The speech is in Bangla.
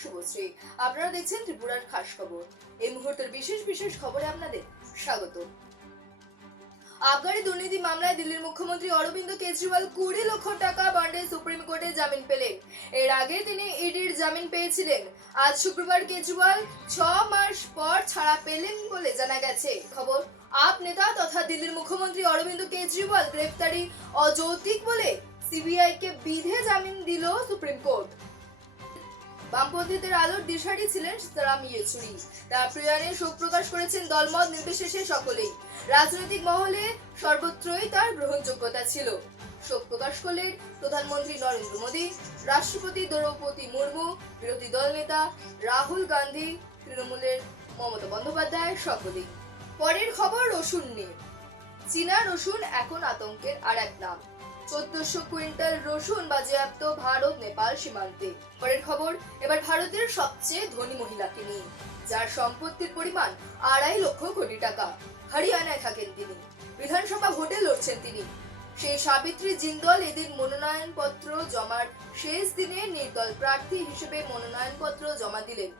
শুভশ্রী। আপনারা দেখছেন ত্রিপুরার খাস খবর। এই মুহূর্তের বিশেষ খবরে আপনাদের স্বাগত। আবগারি দুর্নীতি মামলায় দিল্লির মুখ্যমন্ত্রী অরবিন্দ কেজরিওয়াল 20 লক্ষ টাকা বন্ডে সুপ্রিম কোর্টে জামিন পেলেন। এর আগে তিনি ইডির জামিন পেয়েছিলেন। আজ শুক্রবার কেজরিওয়াল 6 মাস পর ছাড়া পেলেন বলে জানা গেছে। খবর, আপ নেতা তথা দিল্লির মুখ্যমন্ত্রী অরবিন্দ কেজরিওয়াল গ্রেফতারি অযৌক্তিক বলে সিবিআই কে বিধে জামিন দিল সুপ্রিম কোর্ট। বামপন্থীদের আলোর দিশারি ছিলেন সীতারাম ইয়েচুরি। তার প্রয়াণে শোক প্রকাশ করেছেন দলমত নির্বিশেষে সকলেই। রাজনৈতিক মহলে সর্বত্রই তার গ্রহণযোগ্যতা ছিল। শোক প্রকাশ করলেন প্রধানমন্ত্রী নরেন্দ্র মোদী, রাষ্ট্রপতি দ্রৌপদী মুর্মু, বিরোধী দল নেতা রাহুল গান্ধী, তৃণমূলের মমতা বন্দ্যোপাধ্যায় সকলেই। পরের খবর রসুন নিয়ে। চীনা রসুন এখন আতঙ্কের আর এক নাম। 1400 কুইন্টাল রসুন বাজেয়াপ্ত ভারত নেপাল সীমান্তে। পরের খবর, এবার ভারতের সবচেয়ে ধনী মহিলাকে নিয়ে, যার সম্পত্তির পরিমাণ 2.5 লক্ষ কোটি টাকা। হরিয়ানায় থাকেন তিনি। বিধানসভা ভোটে লড়ছেন তিনি। সেই সাবিত্রী জিন্দল এদিন মনোনয়নপত্র জমার শেষ দিনে নির্দল প্রার্থী হিসেবে মনোনয়নপত্র জমা দিলেন।